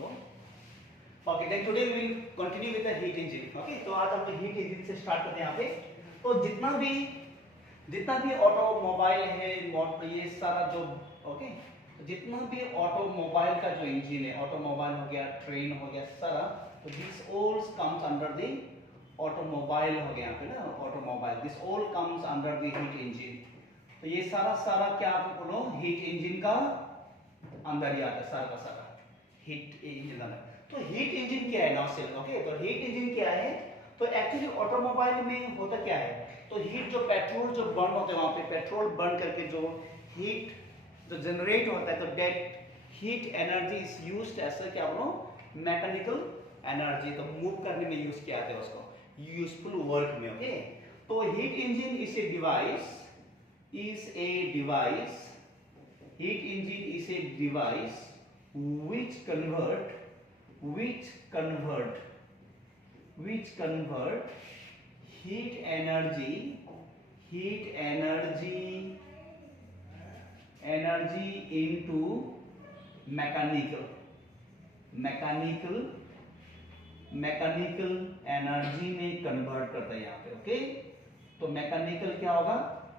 तो okay then today we will continue with the heat engine. Okay तो आज हम हीट इंजन से स्टार्ट करते हैं यहाँ पे। तो जितना भी ऑटोमोबाइल है, ये सारा जो ओके जितना भी ऑटोमोबाइल का जो इंजन है, ऑटोमोबाइल हो गया, ट्रेन हो गया, सारा, तो this all comes under the automobile हो गया यहाँ पे ना, automobile, this all comes under the heat engine. तो ये सारा क्या आप बोलो हीट इंजन का अंदर ही आता है, सारा का सारा हीट इंजन अंदर। तो हीट इंजन क्या है नाउ से, ओके तो हीट इंजन क्या है, तो एक्चुअली ऑटोमोबाइल में होता क्या है, तो हीट जो पेट्रोल जो बर्न होता है वहां पे पेट्रोल बर्न करके जो हीट जो जनरेट होता है, तो that heat energy is used as क्या बोलो मैकेनिकल एनर्जी, तो मूव करने में यूज किया जाता है उसको यूजफुल वर्क में। ओके तो heat engine is a device heat engine is a device which convert heat energy into mechanical energy में कन्वर्ट करता है यहाँ पे। ओके तो मैकेनिकल क्या होगा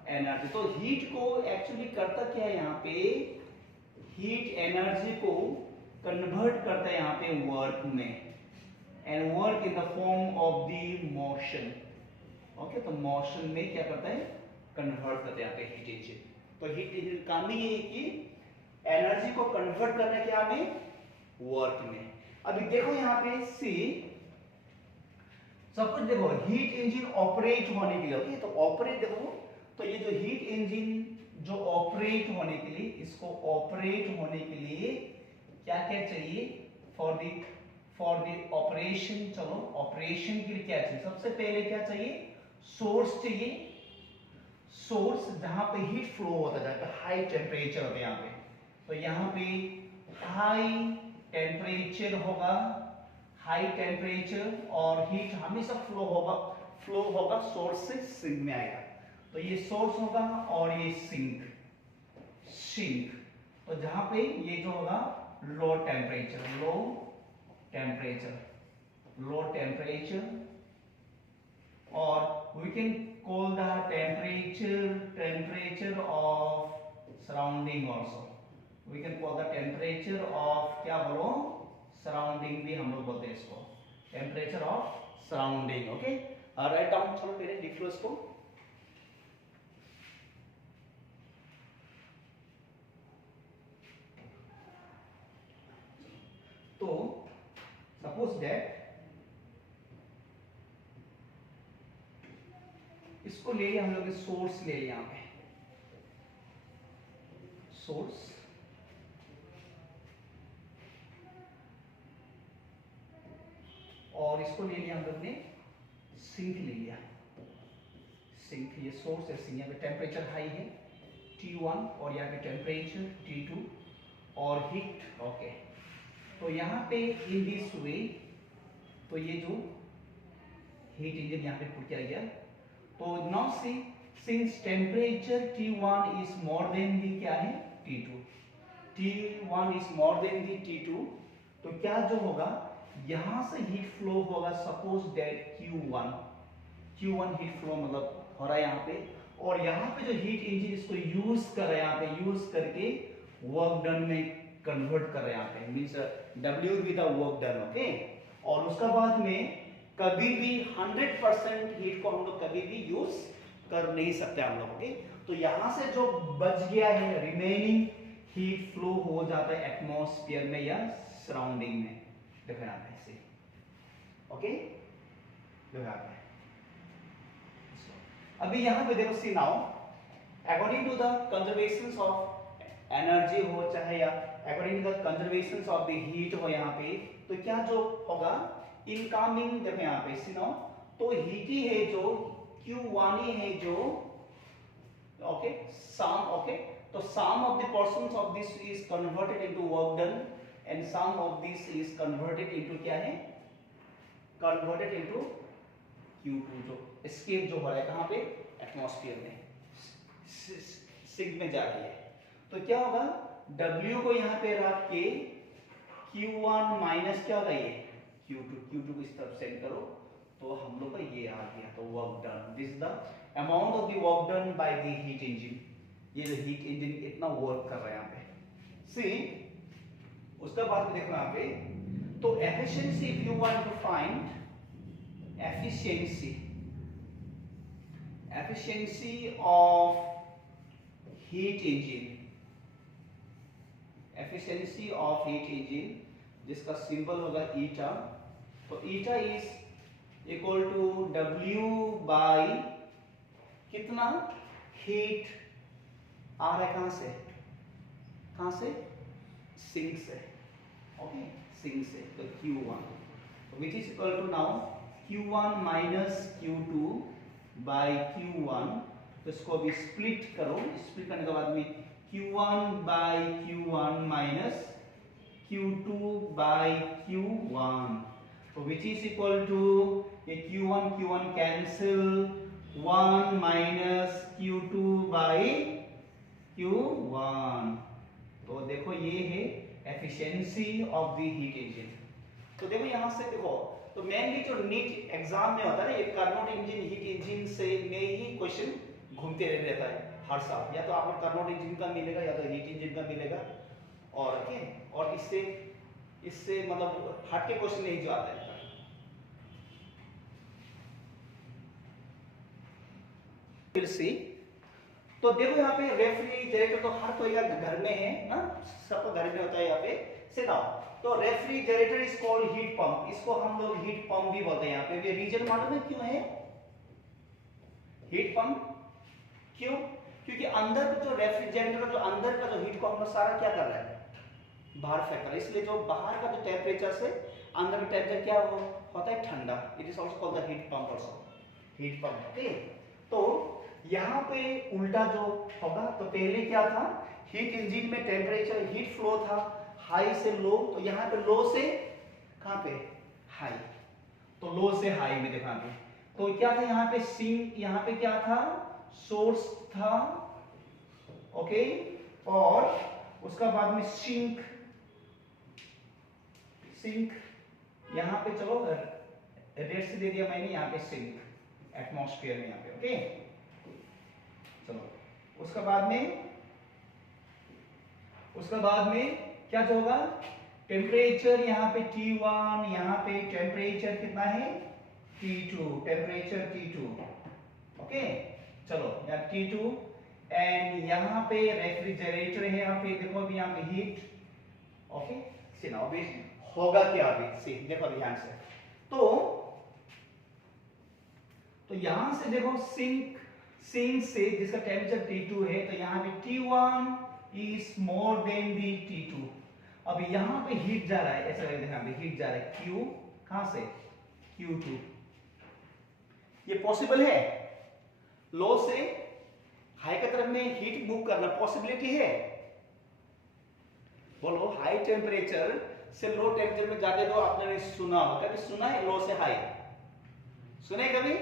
एनर्जी, तो हीट को एक्चुअली करता क्या है यहाँ पे, हीट एनर्जी को कन्वर्ट करता है यहाँ पे वर्क में, and work in the form of the motion. Okay तो मोशन में क्या करता है कन्वर्ट करता है यहाँ पे हीट इंजन। तो हीट इंजन काम ही है कि एनर्जी को कन्वर्ट करना क्या में वर्क में। अभी देखो यहाँ पे सी सब कुछ देखो हीट इंजन ऑपरेट होने के लिए, ओके तो ऑपरेट देखो, तो ये जो हीट इंजन जो ऑपरेट होने के लिए, इसको ऑपरेट होने के लिए क्या क्या चाहिए फॉर द ऑपरेशन। चलो ऑपरेशन के लिए क्या चाहिए, सबसे पहले क्या चाहिए सोर्स चाहिए, सोर्स जहां पे हीट फ्लो होता है, जहां पे हाई टेम्परेचर होता है यहाँ पे, तो यहाँ पे हाई टेम्परेचर होगा, हाई टेम्परेचर और हीट हमेशा फ्लो होगा सोर्स से सिंक में आएगा। तो ये सोर्स होगा और ये सिंक, तो जहां पे ये जो होगा लो टेम्परेचर और we can call the temperature of surrounding also, we can call the temperature of क्या बोलो सराउंडिंग भी हम लोग बोलते हैं इसको, temperature of surrounding. Okay write down, चलो पहले लिख लो इसको। तो सपोज दैट इसको ले लिया हम लोग, सोर्स ले लिया यहाँ पे सोर्स, और इसको ले लिया हम लोग ने सिंक ले लिया, सिंक ये सोर्स है सिंक, यहाँ पे टेम्परेचर हाई है T1 और यहाँ पे टेम्परेचर T2 और हीट। ओके तो यहाँ पे इन दिस वे, तो ये जो हीट इंजन यहाँ पे पुट किया गया, तो now see since temperature T1 is more than the क्या है T1 is more than the T2, तो क्या जो होगा यहां से हीट फ्लो होगा, suppose that Q1 heat flow मतलब हो रहा है यहाँ पे, और यहाँ पे जो हीट इंजन इसको यूज कर रहा है यहाँ पे, यूज करके वर्क डन में कन्वर्ट कर रहे हैं यहाँ पे, means W with the work done. Okay और उसका बाद में कभी भी 100% हीट को हम लोग कभी भी यूज कर नहीं सकते हम लोग। ओके तो यहां से जो बच गया है रिमेनिंग हीट फ्लो हो जाता है एटमॉस्फेयर में या सराउंडिंग में, देखो यहाँ पे ऐसे। ओके देखो यहाँ पे, अभी यहाँ पे देखो see now according to the conservation of energy हो चाहे या according to the conservation of the heat हो यहाँ पे, तो क्या जो होगा इनकमिंग, देखो यहाँ पे सी नाउ, तो हीट ही है जो Q1 ही है जो ओके सम, ओके तो some of the portions of this is converted into work done and some of this is converted into क्या है कन्वर्टेड इनटू Q2 जो एस्केप जो हो रहा है कहां पे एटमॉस्फेयर में, सिंक में जा रही है। तो क्या होगा W को यहां पे रख के Q1 माइनस क्या होगा ये Q2 को इस तरफ सेंड करो तो हम लोग का ये आ गया, तो work done, this is the amount of the work done by the heat engine. ये जो हीट इंजन इतना वर्क कर रहा है यहाँ पे। सी उसका बाद में देखो यहाँ पे, तो efficiency, if you want to find efficiency of heat engine, efficiency of heat engine जिसका सिंबल होगा ईटा, तो eta is equal to W by कितना, हीट आ रहा है कहां से सिंक से, ओके सिंक से, तो Q1 which is equal to now Q1 minus Q2 by Q1, तो इसको अभी स्प्लिट करो, स्प्लिट करने के बाद में Q1 by Q1 minus Q2 by Q1, तो विच इज इक्वल टू ये Q1 cancel, 1 minus Q2 by Q1, तो देखो ये है efficiency of the heat engine. तो देखो यहां से देखो, तो मेनली जो नीट एग्जाम में होता है ना, ये कार्नोट इंजन हीट इंजन से में ही क्वेश्चन घूमते रहता है हर साल, या तो आपको कार्नोट इंजन का मिलेगा या तो हीट इंजन का मिलेगा, और ओके, और इससे मतलब हट के क्वेश्चन नहीं जो आता है। फिर सी, तो देखो यहाँ पे रेफ्रिजरेटर तो हर कोई का घर में है ना, सबका घर में होता है यहाँ पे, से ना, तो refrigerator is called heat pump, इसको हम लोग हीट पंप भी बोलते हैं। यहाँ पे रीजन मालूम है क्यों है हीट पंप, क्यों? क्योंकि अंदर जो रेफ्रिजरेटर जो अंदर का जो हीट को हम लोग सारा क्या कर रहा है, बाहर फेंक रहा है, इसलिए जो बाहर का जो टेम्परेचर से अंदर का टेम्परेचर क्या होता है, ठंडा। It is also called the heat pump, also heat pump, okay. तो यहाँ पे उल्टा जो होगा, तो पहले क्या था, हीट इंजन में टेम्परेचर हीट फ्लो था हाई से लो, तो यहाँ पे लो से कहाँ पे हाई, तो लो से हाई में देखा पे, तो क्या था यहाँ पे सिंक, यहाँ पे क्या था सोर्स था, ओके, और उसका बाद में सिंक यहाँ पे चलो रेड से दे दिया मैंने, यहाँ पे सिंक एटमॉस्फेयर में यहाँ पे, ओके। चलो उसका बाद में क्या जो होगा, टेम्परेचर यहाँ पे T1, यहाँ पे टेम्परेचर कितना है T2, टेम्परेचर T2, ओके। चलो यहाँ T2, एंड यहाँ पे रेफ्रिजरेटर है, यहाँ पे देखो अभी यहाँ पे हीट, ओके। सी नाउ अभी होगा क्या, अभी सी देखो ध्यान से, तो यहां से देखो सिंक से जिसका टेम्परेचर T2 है, तो यहाँ पे T1 is more than the T2। अब यहाँ पे हीट जा रहा है, ऐसा लगता है यहाँ पे हीट जा रहा है, Q कहां से Q2, ये पॉसिबल है, लो से हाई की तरफ में हीट मूव करना पॉसिबिलिटी है, बोलो हाई टेम्परेचर से लो टेम्परेचर में जाते, तो आपने सुना होगा, कभी सुना है लो से हाई, सुने कभी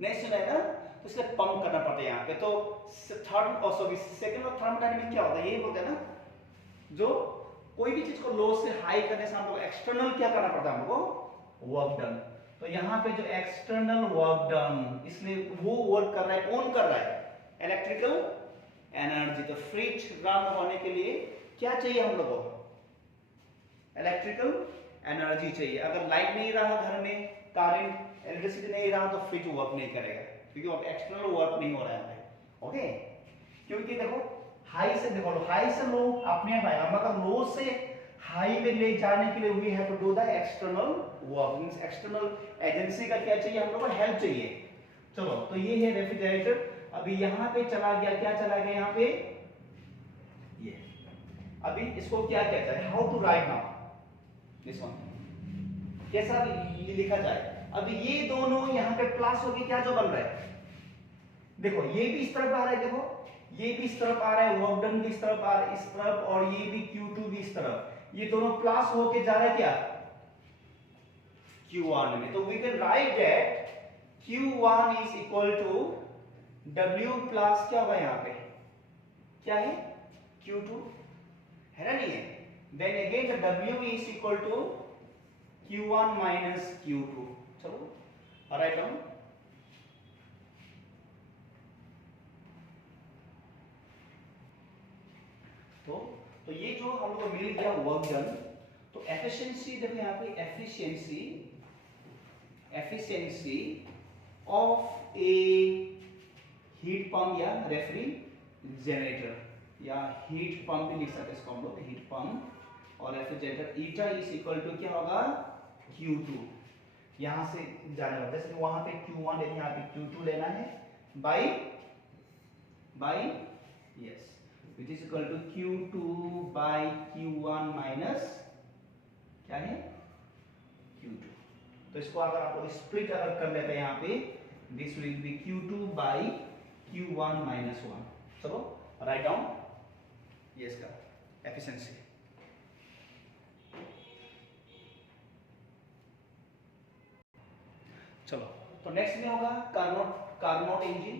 नहीं सुना है ना, तो इसलिए पंप करना पड़ता है यहाँ पे। तो थर्ड और सॉरी सेकंड और थर्मोडायनामिक्स क्या होता है, यही बोलते हैं ना, जो कोई भी चीज को लो से हाई करने से हमको एक्सटर्नल क्या करना पड़ता है, हमको वर्क डन। तो यहाँ पे जो एक्सटर्नल वर्क डन, इसलिए वो वर्क कर रहा है, कौन कर रहा है, इलेक्ट्रिकल एनर्जी। तो फ्रिज रन होने के लिए क्या चाहिए हम लोगों को, इलेक्ट्रिकल एनर्जी चाहिए। अगर लाइट नहीं रहा घर में, करंट इलेक्ट्रिसिटी नहीं रहा, तो फ्रिज वर्क नहीं करेगा, क्योंकि एक्सटर्नल वर्क नहीं हो रहा है, ओके। क्योंकि देखो हाई से देखो, हाई से लो अपने आएगा, मतलब लो से हाई में ले जाने के लिए we have to do the external work, means external agency का क्या चाहिए, हम लोगों को हेल्प चाहिए। चलो तो ये है रेफ्रिजरेटर। अभी यहाँ पे चला गया, क्या चला गया यहाँ पे, ये अभी इसको क्या कहता है, how to write now this one, कैसा लिखा जाए। अभी ये दोनों यहाँ पे प्लस होके क्या जो बन रहा है, देखो ये भी इस तरफ आ रहा है, देखो ये भी इस तरफ आ रहा है, वर्क डन भी इस तरफ आ रहा है, इस तरफ, और ये भी Q2 भी इस तरफ, ये दोनों प्लस होके जा रहा है क्या Q1 में। तो we can write that Q1 is equal to W plus क्या होगा यहाँ पे, क्या है Q2 है ना, नहीं है, then again the W is equal to Q1 minus Q2. चलो write down. तो ये जो हम लोग को मिल गया वर्क डन, तो एफिशिएंसी देखो यहाँ पे efficiency of a heat pump या रेफ्रिजरेटर या हीट पंप भी लिख सकते इसको हम लोग, हीट पंप और refrigerator, eta is equal to क्या होगा Q2, यहां से जाने वाला, जैसे वहां पे Q1 लेना है, यहाँ पे Q2 लेना है, by yes which is equal to Q2 by Q1 minus क्या है Q2। तो इसको अगर आप लोग स्प्लिट अगर कर लेते हैं यहाँ पे, this will be Q2 by Q1 minus 1। चलो राइट डाउन ये इसका एफिशिएंसी। चलो तो नेक्स्ट में होगा कार्नोट इंजन।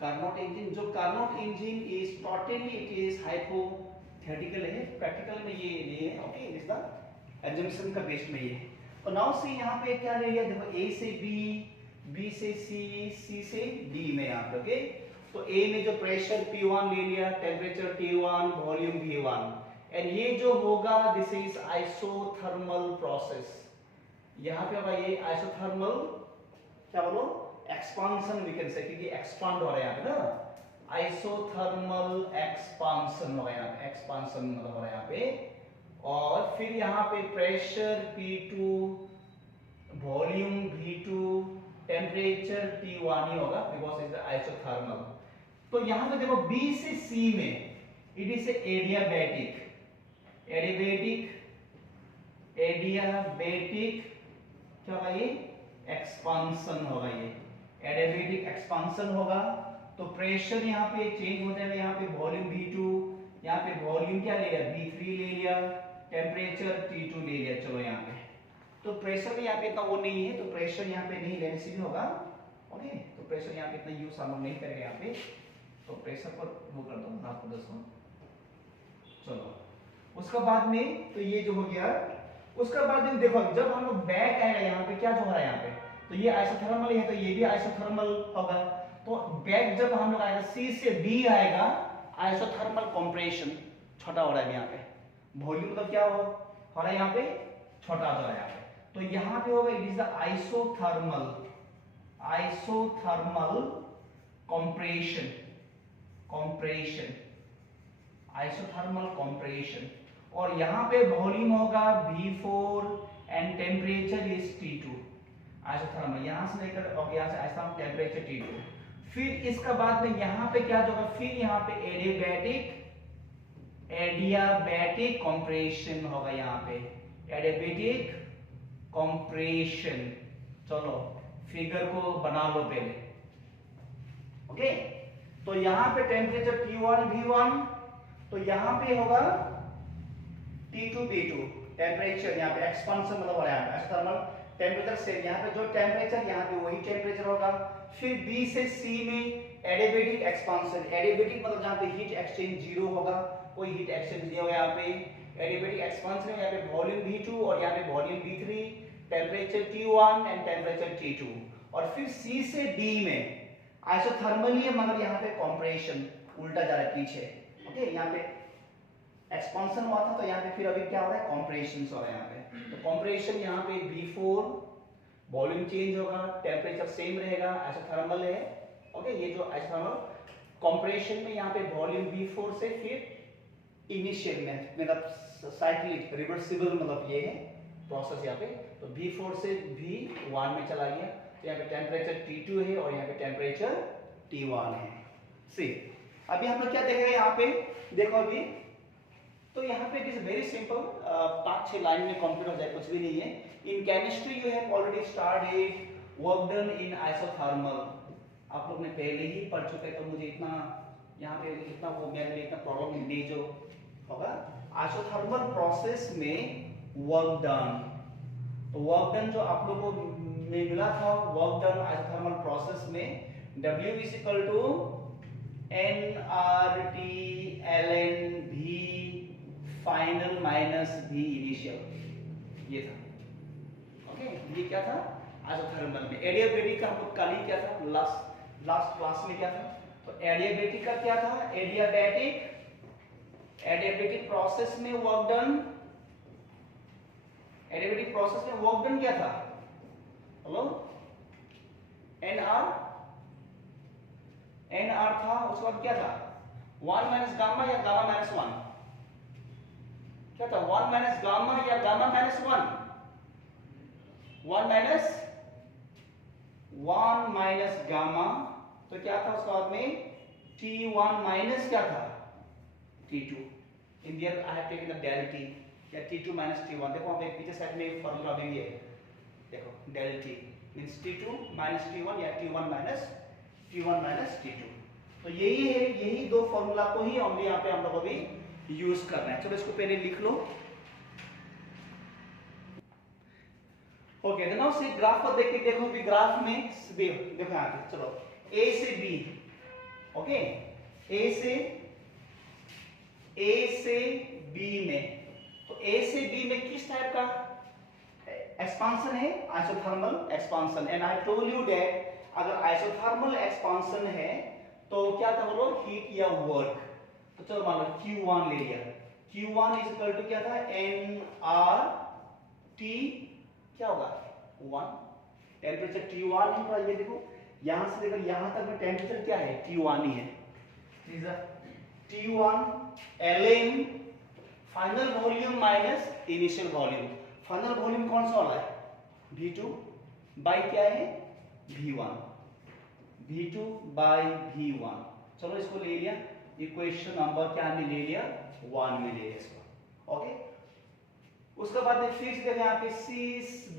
कार्नोट इंजन, जो Carnot engine is totally it is hypothetical है, प्रैक्टिकल में ये नहीं है, okay, it is the assumption का बेस में ये है। तो नाउ सी यहाँ पे क्या ले लिया, देखो ए से बी, बी से सी, सी से डी में यहाँ पे, ओके। तो ए में जो प्रेशर P1 ले लिया, temperature T1, volume V1, and ये जो होगा दिस इज आइसोथर्मल प्रोसेस। यहाँ पे होगा ये आइसोथर्मल, क्या बोलो, एक्सपांशन वी कैन से, क्योंकि एक्सपांड हो रहा है यहाँ पे ना, आइसोथर्मल एक्सपांशन हो रहा है यहाँ पे, एक्सपांशन हो रहा है यहाँ पे। और फिर यहाँ पे pressure P2, volume V2, temperature T1 ही होगा बिकॉज इज आइसोथर्मल। तो यहाँ पे देखो B से C में इट इज एडियाबैटिक, क्या होगा ये, एक्सपांशन होगा, ये एडियाबैटिक एक्सपांशन होगा। तो प्रेशर यहाँ पे चेंज हो जाएगा, यहाँ पे वॉल्यूम V2, यहाँ पे वॉल्यूम क्या ले लिया V3 ले लिया, टेम्परेचर T2 ले लिया। चलो यहाँ पे तो प्रेशर भी यहाँ पे इतना वो नहीं है, तो प्रेशर यहाँ पे नहीं लेने से भी होगा, ओके। तो प्रेशर यहाँ पे इतना यूज हम लोग नहीं करेंगे यहाँ पे, तो प्रेशर पर वो कर दो आपको 10। चलो उसका बाद में तो ये जो हो गया, उसका बाद में देखो जब हम लोग बैक आएगा यहाँ पे क्या जो हो रहा है यहाँ पे, तो ये आइसोथर्मल है, तो ये भी आइसोथर्मल होगा। तो बैक जब हम लोग आएगा C से D आएगा, आइसोथर्मल कंप्रेशन छोटा हो रहा है यहाँ पे, वॉल्यूम मतलब क्या हो रहा है यहाँ पे, छोटा हो रहा है यहाँ पे। तो यहाँ पे होगा it is the isothermal compression. और यहाँ पे वॉल्यूम होगा V4 and temperature is T2, isothermal यहाँ से लेकर और यहाँ से आइसोथर्मल टेम्परेचर T2। फिर इसका बाद में यहाँ पे क्या होगा, फिर यहाँ पे एडियाबैटिक कंप्रेशन होगा, यहाँ पे एडियाबैटिक कंप्रेशन। चलो फिगर को बना लो पहले, ओके। तो यहाँ पे टेम्परेचर T1 V1, तो यहाँ पे होगा T2 V2, टेम्परेचर यहाँ पे एक्सपांशन मतलब हो रहा है आइसोथर्मल टेम्परेचर से, यहाँ पे जो टेम्परेचर यहाँ पे वही टेम्परेचर होगा। फिर B से C में एडियाबैटिक एक्सपांशन, एडियाबैटिक मतलब जहाँ पे हीट एक्सचेंज जीरो होगा, कोई हीट एक्सचेंज नहीं होगा यहाँ पे। एडियाबैटिक एक्सपांशन में यहाँ पे वॉल्यूम V2 और यहाँ पे volume V3, temperature T1 and temperature T2। और फिर C से D में आइसोथर्मल ही है मगर यहाँ पे कंप्रेशन उल्टा जा रहा है पीछे, ओके। यहाँ पे एक्सपांशन हुआ था, तो यहाँ पे फिर अभी क्या हो रहा है, कंप्रेशन हो रहा है यहाँ पे। तो कंप्रेशन यहाँ पे V4, वॉल्यूम चेंज होगा, टेम्परेचर सेम रहेगा, आइसोथर्मल है, ओके। ये जो आइसोथर्मल कंप्रेशन में यहाँ पे वॉल्यूम V4 से फिर इनिशियल में मतलब साइक्लिक रिवर्सिबल मतलब ये है प्रोसेस यहाँ पे। तो V4 से V1 में चला गया, तो यहाँ पे टेम्परेचर T2 है और यहाँ पे टेम्परेचर T1 है। सी अभी हम लोग क्या देखेंगे यहाँ पे, देखो अभी तो यहाँ पे it is very simple, 5-6 line में कंप्लीट हो जाए, कुछ भी नहीं है। In chemistry you have already started work done in isothermal, आप लोग ने पहले ही पढ़ चुके, तो मुझे इतना यहाँ पे इतना वो मेरे लिए इतना प्रॉब्लम नहीं जो होगा। आइसोथर्मल प्रोसेस में वर्क डन, तो वर्क डन जो आप लोगों को मिला था, वर्क डन आइसोथर्मल प्रोसेस में W is equal to N R T L N V final minus V initial, ये था। ओके, ये क्या था आइसोथर्मल में। एडियाबेटिक का हम लोग कल ही क्या था, लास्ट क्लास में क्या था, तो एडियाबेटिक का क्या था, एडियाबेटिक प्रोसेस में वर्क डन, एडियाबेटिक प्रोसेस में वर्क डन क्या था, हेलो, एन आर था, उसके बाद क्या था 1 माइनस गामा या गामा माइनस 1, क्या था 1 माइनस गामा या गामा माइनस 1, 1 माइनस गामा, तो क्या था उसके बाद में T1 माइनस क्या था T2, in there I have taken the del T या T2 माइनस T1, देखो आप पीछे साइड में फॉर्मूला भी है, देखो del T means T2 minus T1 या T1 माइनस T2, तो यही है, यही दो फॉर्मूला को ही हम यहाँ पे हम लोग अभी यूज करना है। चलो इसको पहले लिख लो। ओके, तो नाउ सी ग्राफ को देख के देखो कि ग्राफ में देखो यहाँ पे, चलो A से B, ओके, A से B में, तो A से B में किस टाइप का एक्सपांशन है, isothermal expansion, and I told you that अगर आइसोथर्मल एक्सपांशन है तो क्या था बोलो, हीट या वर्क, तो चलो मान लो Q1 ले लिया, Q1 इज इक्वल टू क्या था nRT, क्या होगा 1, टेम्परेचर T1 है, तो ये देखो यहां से लेकर यहां तक में टेम्परेचर क्या है T1 ही है, T1 ln final volume minus initial volume, final volume कौन सा वाला है V2 बाई क्या है V1, V2 बाई V1, चलो इसको ले लिया, इक्वेशन नंबर क्या में ले लिया 1 में ले लिया इसको, ओके। उसके बाद में फिर देखें यहाँ पे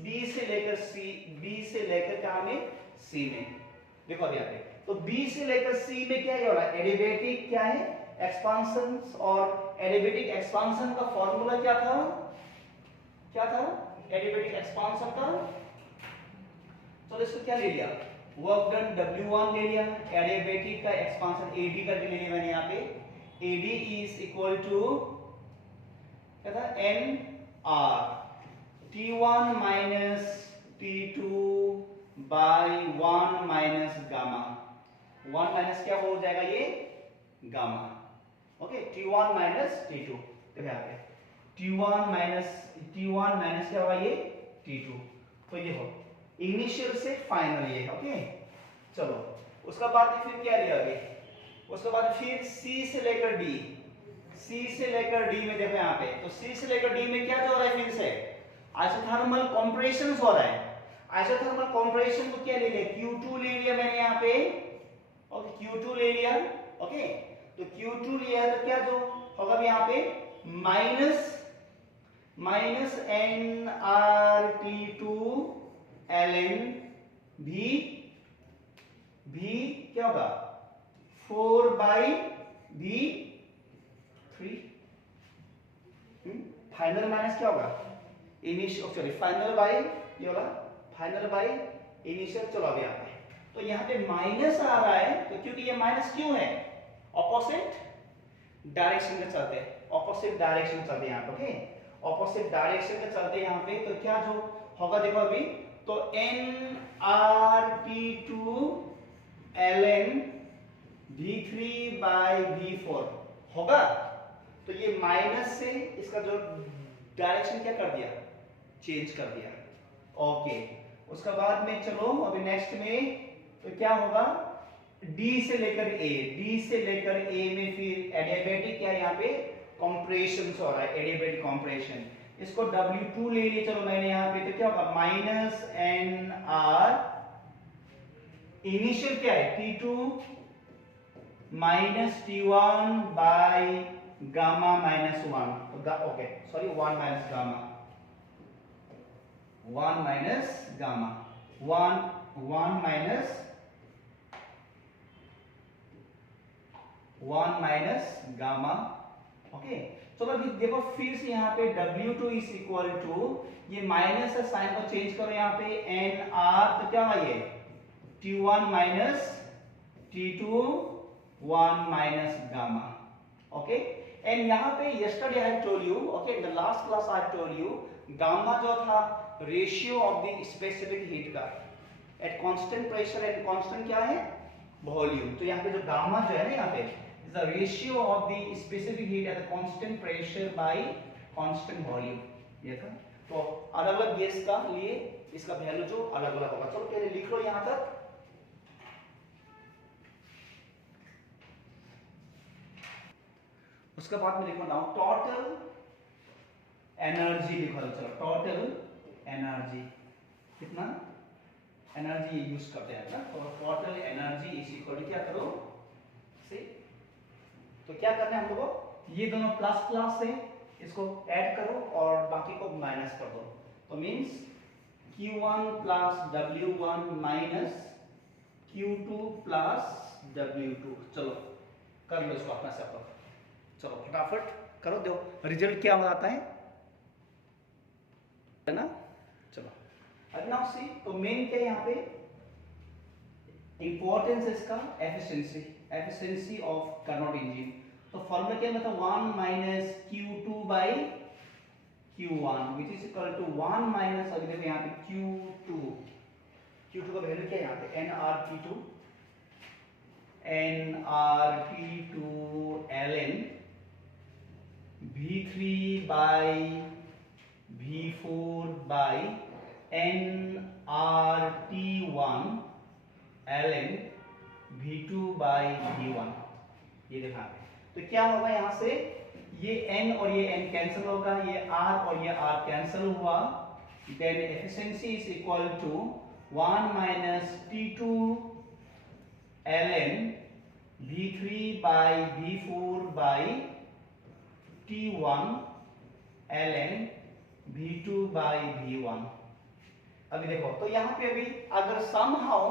B से लेकर क्या में C में, देखो अब यहाँ पे, तो B से लेकर C में क्या है, एडियाबेटिक क्या है एक्सपांशन, और एडियाबेटिक एक्सपांशन का फॉर्मूला क्या था एडियाबेटिक एक्सपांशन का, चलो इसको क्या ले लिया, वर्क डन W1 ले लिया, एडियाबेटिक का एक्सपांशन AD करके ले लिया मैंने यहाँ पे, AD इज इक्वल टू क्या था NR T1 minus T2 by 1 minus gamma, 1 minus क्या हो जाएगा ये gamma, okay, T1 minus T2, तो यहाँ पे T1 माइनस क्या होगा ये T2, तो ये हो इनिशियल से फाइनल ये, ओके। चलो उसका बाद में फिर क्या लिया अभी, उसके बाद फिर C से लेकर D में देखो यहाँ पे, तो C से लेकर D में क्या जो हो रहा है फिर से आइसोथर्मल कंप्रेशन हो रहा है, आइसोथर्मल कंप्रेशन को क्या ले लिया Q2 ले लिया मैंने यहाँ पे, ओके Q2 ले लिया, ओके, तो Q2 लिया तो क्या जो होगा यहाँ पे माइनस nRT2 ln V क्या होगा 4 बाई V3, फाइनल माइनस क्या होगा इनिशियल, सॉरी फाइनल बाई ये होगा फाइनल बाई इनिशियल, चलो अब यहाँ पे, तो यहाँ पे माइनस आ रहा है, तो क्योंकि ये माइनस क्यों है, ऑपोजिट डायरेक्शन में चलते हैं, ऑपोजिट डायरेक्शन चलते हैं यहाँ पे, ओके, ऑपोजिट डायरेक्शन में चलते हैं यहाँ पे, तो क्या जो होगा देखो अभी, तो nRT2 ln V3 by V4 होगा, तो ये माइनस से इसका जो डायरेक्शन क्या कर दिया चेंज कर दिया, ओके। उसके बाद में चलो अभी नेक्स्ट में तो क्या होगा D से लेकर A में फिर एडियाबेटिक क्या यहाँ पे कंप्रेशन हो रहा है, एडियाबेटिक कंप्रेशन, इसको W2 ले लिए, चलो मैंने यहाँ पे, तो क्या होगा माइनस NR इनिशियल क्या है T2 minus T1 by gamma minus 1, okay sorry 1 minus gamma 1 minus gamma, okay. चलो अभी देखो फिर से यहाँ पे W2 इज इक्वल टू, ये माइनस है साइन को चेंज करो यहाँ पे NR, तो क्या है ये T1 minus T2 1 minus gamma. Okay, and यहाँ पे yesterday I have told you, okay, in the last class I have told you, gamma जो था ratio of the specific heat का at constant pressure and constant क्या है volume. तो यहाँ पे जो gamma जो है ना यहाँ पे is the ratio of the specific heat at the constant pressure by constant volume. ये था, तो अलग अलग गैस का लिए इसका वैल्यू जो अलग अलग होगा. चलो पहले लिख लो यहाँ तक. उसके बाद में लिखो नाउ टोटल एनर्जी लिखो. चलो टोटल एनर्जी कितना एनर्जी यूज करते हैं ना, तो total energy is equal to क्या करो से, तो क्या करना है हम लोगों को, ये दोनों प्लस प्लस से इसको ऐड करो और बाकी को माइनस कर दो. तो means Q1 plus W1 minus Q2 plus W2. चलो कर लो इसको अपना से आप. चलो फटाफट करो, दो रिजल्ट क्या बताता है ना. चलो अब नाउ सी, तो मेन क्या है यहाँ पे इंपॉर्टेंस इसका efficiency, efficiency of Carnot engine. तो फॉर्मूला क्या मतलब 1 minus Q2 by Q1 which is equal to 1 minus, अभी देखो यहाँ पे Q2 का वैल्यू क्या है यहाँ पे nRT2 ln V3 by V4 by nRT1 ln V2 by V1. ये देखा, तो क्या होगा यहाँ से, ये n और ये n कैंसिल होगा, ये r और ये r कैंसिल हुआ, then efficiency is equal to 1 minus T2 ln V3 by V4 by T1 ln V2 by V1. अभी देखो, तो यहाँ पे अभी अगर somehow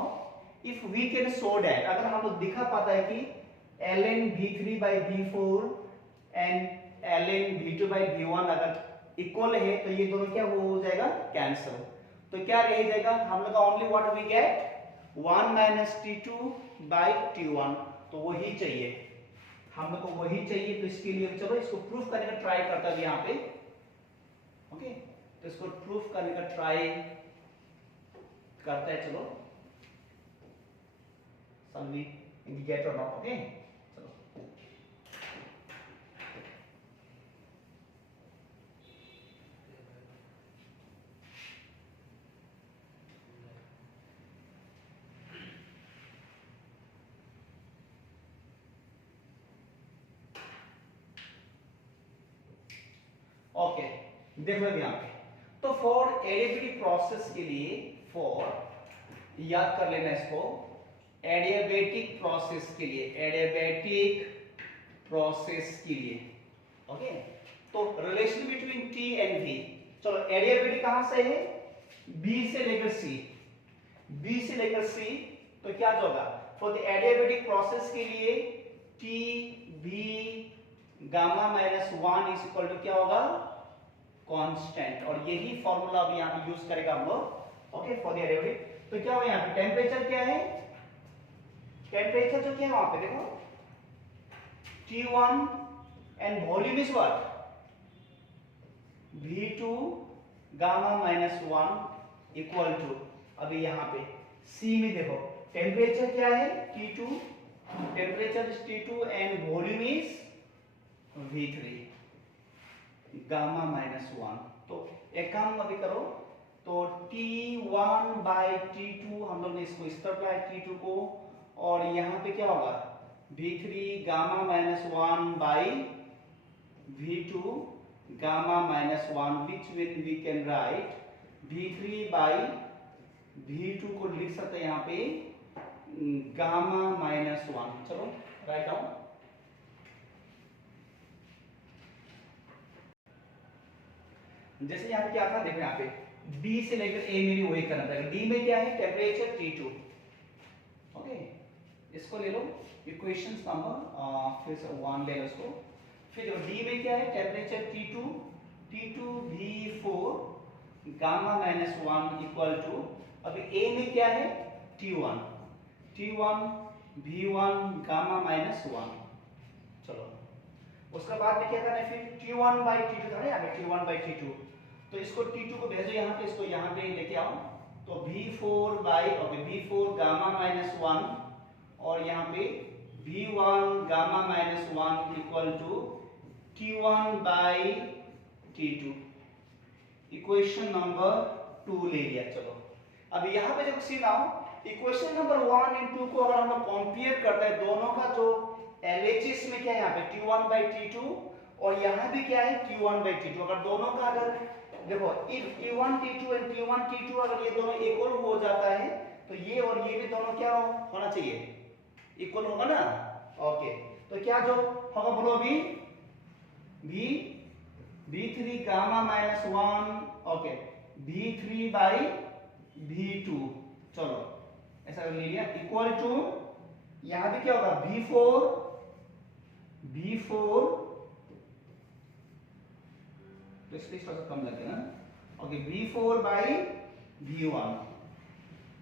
if we can show that, अगर हम लोग दिखा पाता है कि ln V3 by V4 and ln V2 by V1 अगर इक्वल है, तो ये दोनों क्या हो जाएगा कैंसिल. तो क्या रह जाएगा हम लोग का, only what we get 1 minus T2 by T1. तो वही चाहिए हम लोग को, वही चाहिए. तो इसके लिए चलो इसको प्रूफ करने का ट्राई करता है यहाँ पे. ओके, तो इसको प्रूफ करने का ट्राई करता है. चलो shall we get or not? Okay चलो ओके देख लो यहाँ पे. तो फॉर एडियाबेटिक प्रोसेस के लिए, फॉर याद कर लेना इसको, एडियाबेटिक प्रोसेस के लिए, एडियाबेटिक प्रोसेस के लिए. ओके, तो relation between T and V. चलो एडियाबेटिक कहां से है, B से लेकर C, B से लेकर C. तो क्या होगा फॉर द एडियाबेटिक प्रोसेस के लिए T V gamma minus 1 is equal to क्या होगा कांस्टेंट. और यही फॉर्मूला अभी यहाँ पे यूज करेगा हम लोग. Okay, for the adiabatic. तो क्या होगा यहाँ पे, टेम्परेचर क्या है, टेम्परेचर जो क्या है वहां पे देखो T1 and volume is what V2 gamma minus 1 equal to, अभी यहाँ पे C में देखो टेम्परेचर क्या है T2, temperature is T2 and volume is V3 gamma minus 1. तो एक काम अभी करो, तो T1 बाई T2 हम लोग ने इसको इस तरफ लाया T2 को, और यहाँ पे क्या होगा V3 gamma minus 1 by V2 gamma minus 1, which we can write V3 by V2 को लिख सकते हैं यहाँ पे गामा माइनस 1. चलो राइट डाउन. जैसे यहाँ पे क्या था देखो, यहाँ पे D से लेकर A में भी वही करना पड़ेगा. D में क्या है टेम्परेचर T2. ओके, इसको ले लो इक्वेशंस नंबर, फिर से 1 ले लो इसको. फिर देखो D में क्या है temperature T2 V4 gamma minus 1 equal to, अभी A में क्या है T1 V1 गामा माइनस 1। चलो उसके बाद में क्या करना है, फिर T1 बाई T2 था ना यहाँ पे, T1 बाई T2, तो इसको T2 को भेजो यहाँ पे, इसको यहाँ पे लेके आओ, तो V4 by okay V4 gamma minus 1 और यहाँ पे V1 gamma minus 1 equal to T1 by T2, equation number 2 ले लिया। चलो अब यहाँ पे जब see now equation number 1 and 2 को अगर हम लोग कंपेयर करते हैं, दोनों का जो LHS में क्या है यहाँ पे T1 बाई T2 और यहाँ भी क्या है T1 बाई T2, अगर दोनों का अगर देखो if T1 T2 and T1 T2 अगर ये दोनों इक्वल हो जाता है तो ये और ये भी दोनों क्या होना चाहिए, इक्वल होगा ना। ओके तो क्या जो होगा बोलो अभी V3 gamma minus 1 okay V3 by V2, चलो ऐसा ले लिया, इक्वल टू यहां पे क्या होगा V4 तो इसलिए थोड़ा सा कम लगेगा ना, ओके V4 बाई V1।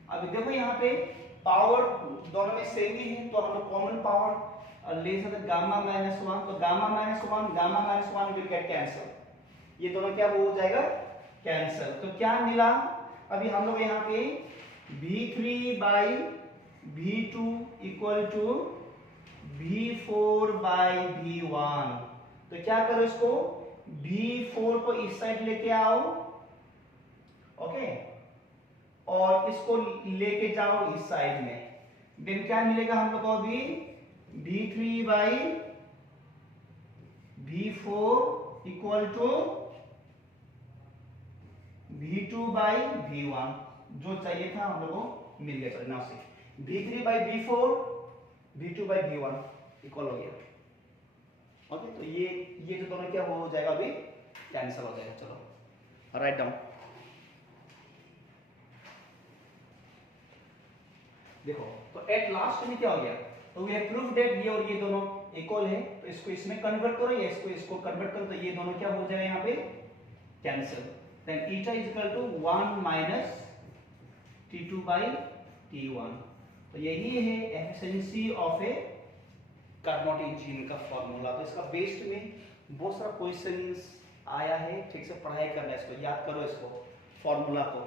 अब देखो यहाँ पे पावर दोनों में सेम ही है, तो हम लोग कॉमन पावर ले सकते हैं गामा माइनस 1, तो gamma minus 1 will get cancel, ये दोनों क्या हो जाएगा कैंसल। तो क्या मिला अभी हम लोग यहाँ पे V3 by V2 equal to V4 by V1, तो क्या करो इसको V4 को इस साइड लेके आओ ओके और इसको लेके जाओ इस साइड में, देन क्या मिलेगा हम लोग को अभी V3 by V4 equal to V2 by V1, जो चाहिए था हम लोग को मिल गया। परिणाम से V3 by V4 V2 by V1 equal हो गया। ओके तो ये जो दोनों क्या हो जाएगा अभी कैंसिल हो जाएगा। चलो राइट डाउन, देखो तो एट लास्ट में क्या हो गया, तो वी हैव प्रूफ दैट ये और ये दोनों इक्वल है, तो इसको इसमें कन्वर्ट करो या इसको कन्वर्ट करो, तो ये दोनों क्या हो जाएगा यहाँ पे cancel, then eta is equal to 1 minus T2 by T1। तो यही है efficiency of a Carnot engine का फॉर्मूला। तो इसका बेस्ड में बहुत सारा क्वेश्चंस आया है, ठीक से पढ़ाई करना है, इसको याद करो इसको फॉर्मूला को।